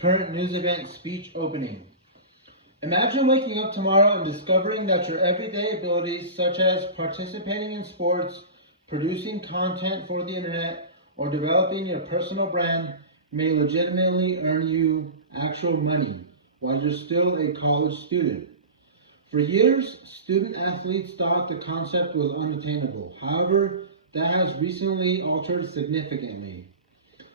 Current news event speech opening. Imagine waking up tomorrow and discovering that your everyday abilities, such as participating in sports, producing content for the internet, or developing your personal brand, may legitimately earn you actual money while you're still a college student. For years, student athletes thought the concept was unattainable. However, that has recently altered significantly.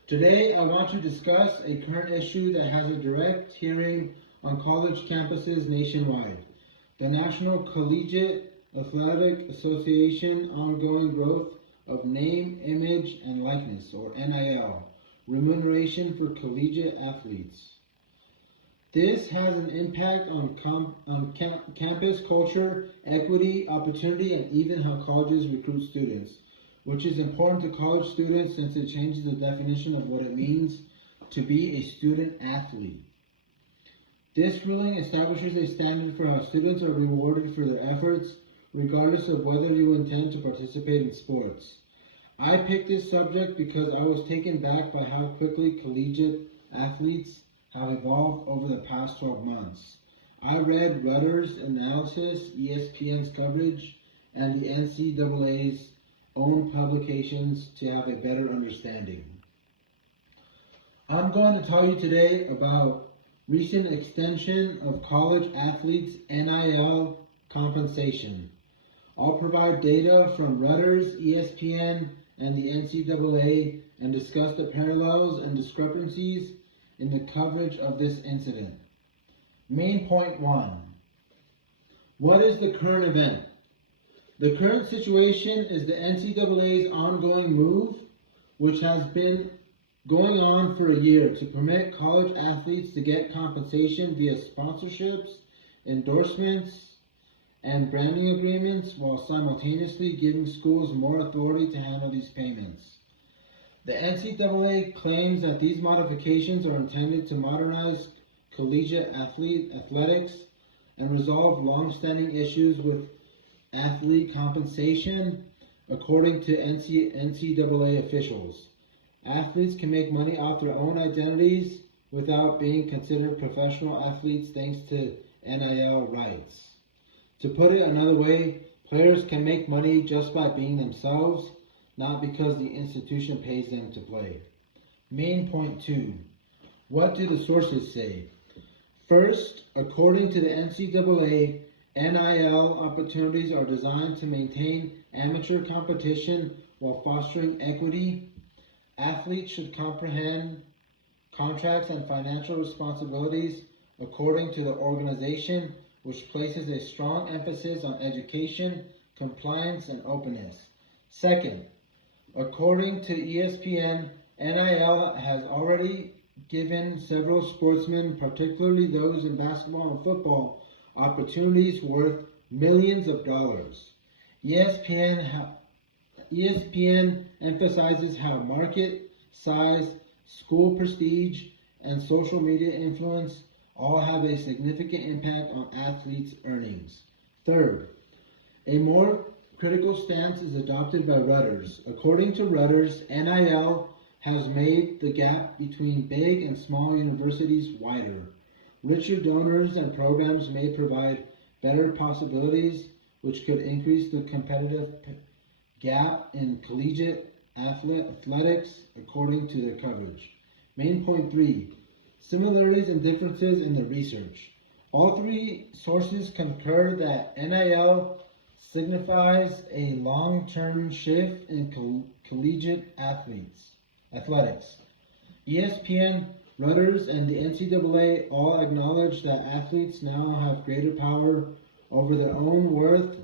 Today, I want to discuss a current issue that has a direct hearing on college campuses nationwide. The National Collegiate Athletic Association ongoing growth of name, image, and likeness, or NIL, remuneration for collegiate athletes. This has an impact on campus culture, equity, opportunity, and even how colleges recruit students, which is important to college students since it changes the definition of what it means to be a student athlete. This ruling establishes a standard for how students are rewarded for their efforts, regardless of whether you intend to participate in sports. I picked this subject because I was taken back by how quickly collegiate athletes have evolved over the past 12 months. I read Rutter's analysis, ESPN's coverage, and the NCAA's own publications to have a better understanding. I'm going to tell you today about recent extension of college athletes' NIL compensation. I'll provide data from Rutter's, ESPN, and the NCAA and discuss the parallels and discrepancies in the coverage of this incident. Main point 1. What is the current event? The current situation is the NCAA's ongoing move, which has been going on for a year, to permit college athletes to get compensation via sponsorships, endorsements, and branding agreements, while simultaneously giving schools more authority to handle these payments. The NCAA claims that these modifications are intended to modernize collegiate athletics and resolve long-standing issues with athlete compensation. According to NCAA officials, athletes can make money off their own identities without being considered professional athletes thanks to NIL rights. To put it another way, players can make money just by being themselves, not because the institution pays them to play. Main point 2. What do the sources say? First, according to the NCAA, NIL opportunities are designed to maintain amateur competition while fostering equity. Athletes should comprehend contracts and financial responsibilities according to the organization, which places a strong emphasis on education, compliance, and openness. Second, according to ESPN, NIL has already given several sportsmen, particularly those in basketball and football, opportunities worth millions of dollars. ESPN emphasizes how market, size, school prestige, and social media influence all have a significant impact on athletes' earnings. Third, a more critical stance is adopted by Rutter's. According to Rutter's, NIL has made the gap between big and small universities wider. Richer donors and programs may provide better possibilities, which could increase the competitive gap in collegiate athletics, according to their coverage. Main point 3. Similarities and differences in the research. All three sources concur that NIL signifies a long-term shift in collegiate athletics. ESPN, Rutter's, and the NCAA all acknowledge that athletes now have greater power over their own worth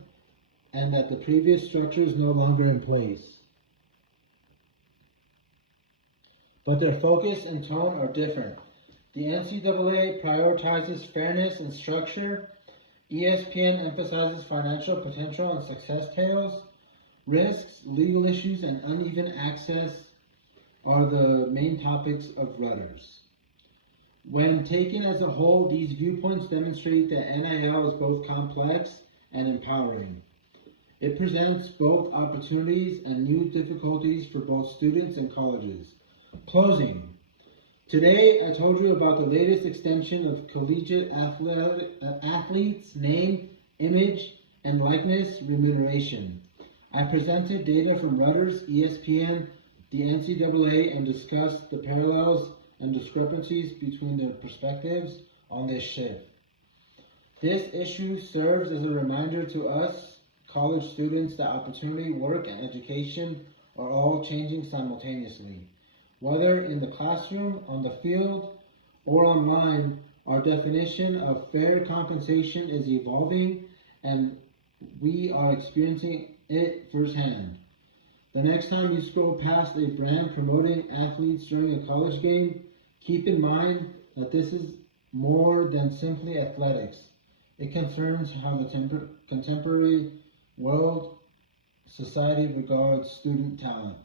and that the previous structure is no longer in place. But their focus and tone are different. The NCAA prioritizes fairness and structure. ESPN emphasizes financial potential and success tales. Risks, legal issues, and uneven access are the main topics of Rutter's. When taken as a whole, these viewpoints demonstrate that NIL is both complex and empowering. It presents both opportunities and new difficulties for both students and colleges. Closing. Today, I told you about the latest extension of collegiate athletes' name, image, and likeness remuneration. I presented data from Reuters, ESPN, the NCAA, and discussed the parallels and discrepancies between their perspectives on this shift. This issue serves as a reminder to us, college students, that opportunity, work, and education are all changing simultaneously. Whether in the classroom, on the field, or online, our definition of fair compensation is evolving, and we are experiencing it firsthand. The next time you scroll past a brand promoting athletes during a college game, keep in mind that this is more than simply athletics. It concerns how the contemporary world society regards student talent.